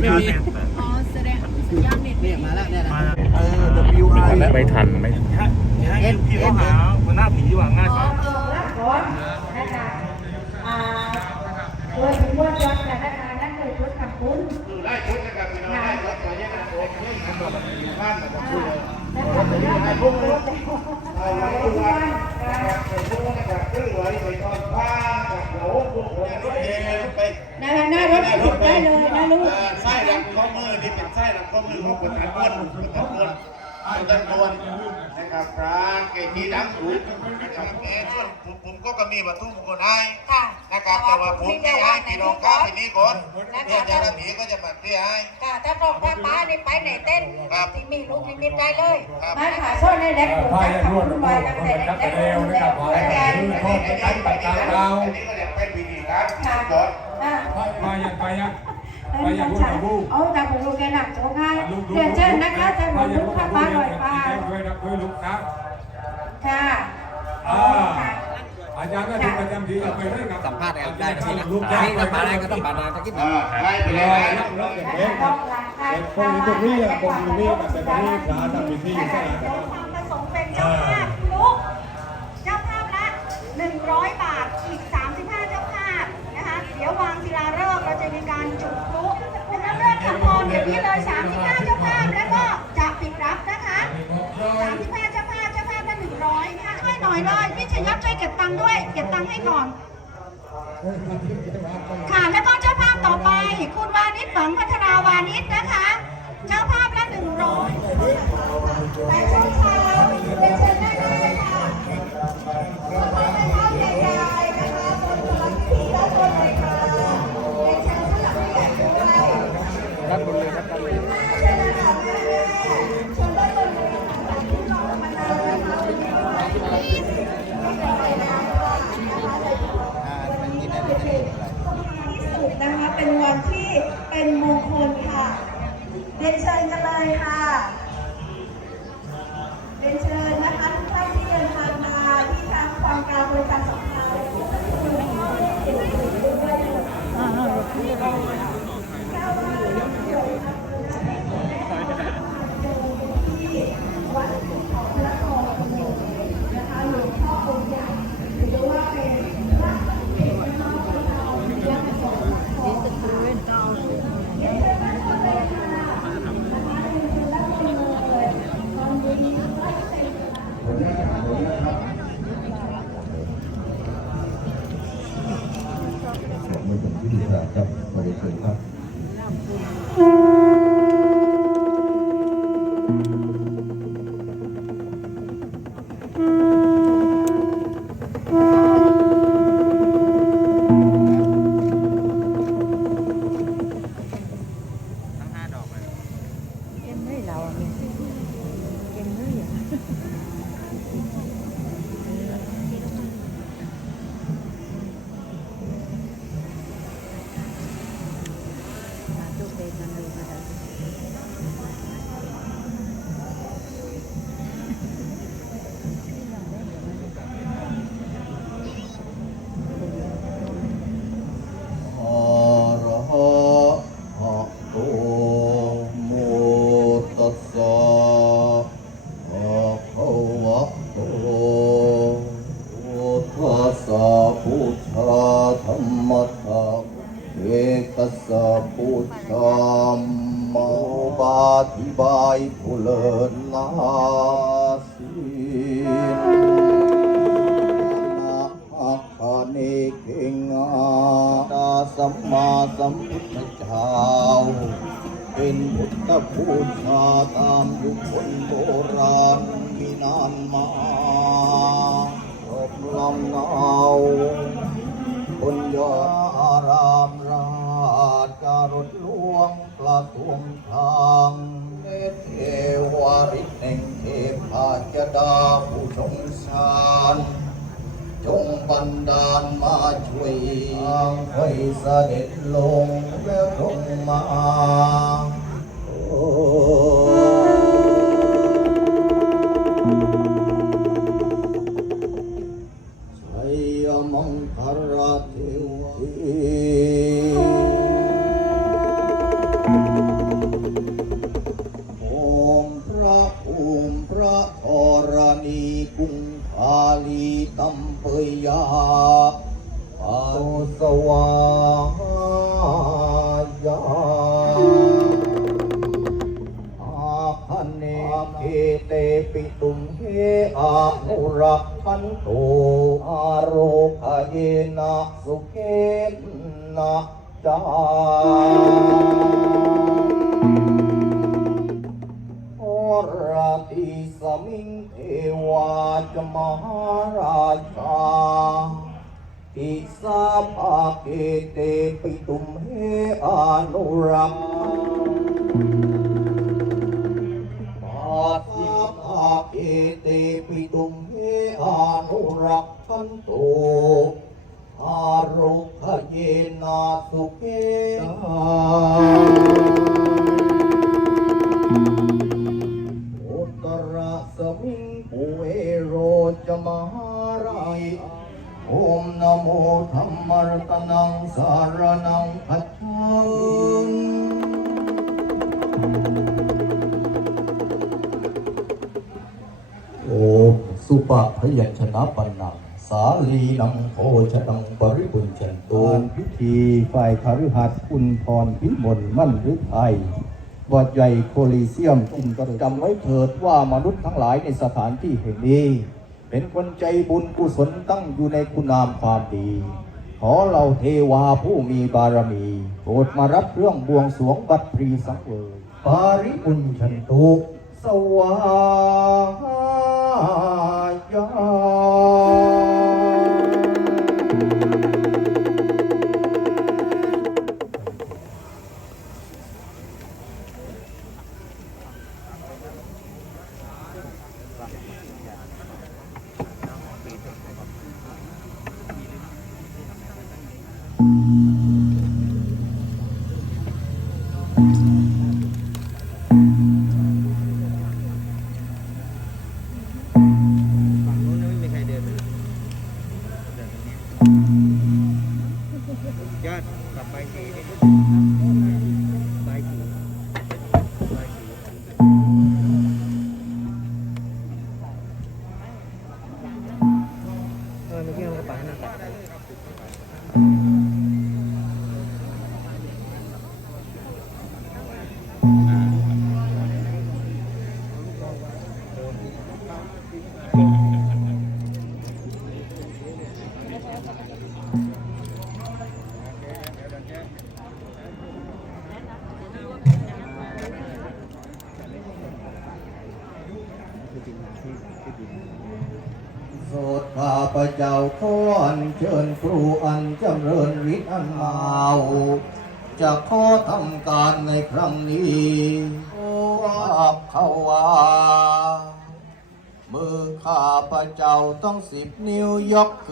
ไม่มีอ๋อแสดงสัญญาณเน็ตไม่เนี่ยมีมาแล้วเนี่ยนะมาแล้วเออ W I ไม่ทันไม่ทันให้ให้พี่เขาหาหัวหน้าผีดีกว่าง่ายกว่าก่อนนะคะอ่าโดยถึงว่าจอดแต่ละการนั่นเลยชุดกับคุณได้ชุดนะครับพี่น้องได้รถมาเนี่ยนะโอ้ยมับอกมันมีบ้านมาบอกคุณเลยนะคะเป็นเรื่องของรถแล้วเอาไว้ทุกวันนะครับเป็นพวกนะครับเครื่องไว้ไปตอนบ้าน กับโหลพวกเนี่ยรถเองไปนะคะหน้ารถจะหยุดได้เลยนะลูก ไส้ลำข้อมือนี่เป็นไส้หลังข้อมือของคนฐานเพื่อนคนฐานเพื่อนคน ตะโกนนะครับพระเกจีดังสูงนะครับแง่ส่วนผมผมก็ก็มีประตูผมก็ได้นะครับแต่ว่าผมที่ให้พี่น้องครับทีนี้ก่อนเดี๋ยวเจ้าหน้าที่ก็จะมาที่อให้ค่ะถ้าตรงถ้าป้านี่ไปไหนเต้นที่มีลูกลิมิตได้เลยมาขาโซ่วยในแดกผมจะขับคุณไว้ตั้งแต่แดกแดกแล้วการอันนี้ก็จะเป็นวิธีการก่อนอ่าไปยังไปยังไปยังลูกกับลูกเอาจากผมลูกแกหนักโจ้ค่ จะหมดลูกค่ะป้าหน่อยป้าช่วยนะช่วยลูกครับค่ะอ่าอาจารย์ก็ถึงประจำที่ไปด้กับสัมภาษณ์ได้ทีนะลูกให้เรามาได้ก็ต้องมาได้สักทีอ่าให้ไปเลยต้องรักค่ะพวกนี้พวกนี้พวกนี้แต่ตอนนี้พระทำพิธีใช่ไหมความประสงค์เป็นเจ้าภาพลูกเจ้าภาพละ100บาทอีก35เจ้ ดี๋ยววางศิลาฤกษ์เราจะมีการจุดพลุคุณน้ำเลือดคำพรเดี๋ยวนี้เลย35เจ้าภาพแล้วก็จะปิดรับนะคะ35เจ้าภาพเจ้าภาพละ100ค่ะช่วยหน่อยเลยพิชยศช่วยเก็บตังค์ด้วย เก็บตังค์ให้ก่อน ค่ะแล้วก็เจ้าภาพต่อไป คุณวานิชฝังพัฒนาวานิชนะคะ เจ้าภาพละ100 ครับขอเรียนเชิญครับ สัมมาสัมพุทธเจ้า เป็นพุทธบูชาตามยุคคนโบราณมีนานมาจบลำเนาคนยอด เสด็จลงแล้วลงมาโอ้ ตปิตุมเฮอานุรักขันโตอาโรคเยนะสุเขนะจาโอราติสมิงเทวาจมหาราชาติสาภาเกเตปิตุมเฮอานุรัก อุตระสมิงปุเอโรจมหารายโอมนโมธรรมรตนังสารนังคัจฉามิโอมสุปะพยัญชนะปันนังสาลีนังโภชนังปริบุญจันโตพิธีฝ่ายคารุหัสคุณพรพิมลมั่นฤทัย วัดใหญ่โคลิเซียมอินทร์จำไว้เถิดว่ามนุษย์ทั้งหลายในสถานที่แห่งนี้ เป็นคนใจบุญกุศลตั้งอยู่ในคุณงามความดี ขอเราเทวาผู้มีบารมีโปรดมารับเรื่องบวงสรวงบัตรพรีสังเวยปาริปุญชันตุสวา down. โส เจ้าข้อนเชิญครูอันจำเริญฤทธิ์อันมาวจะขอทำการในครั้งนี้รับเขาว่ามือข้าพระเจ้าต้องสิบนิ้วยกขึ้น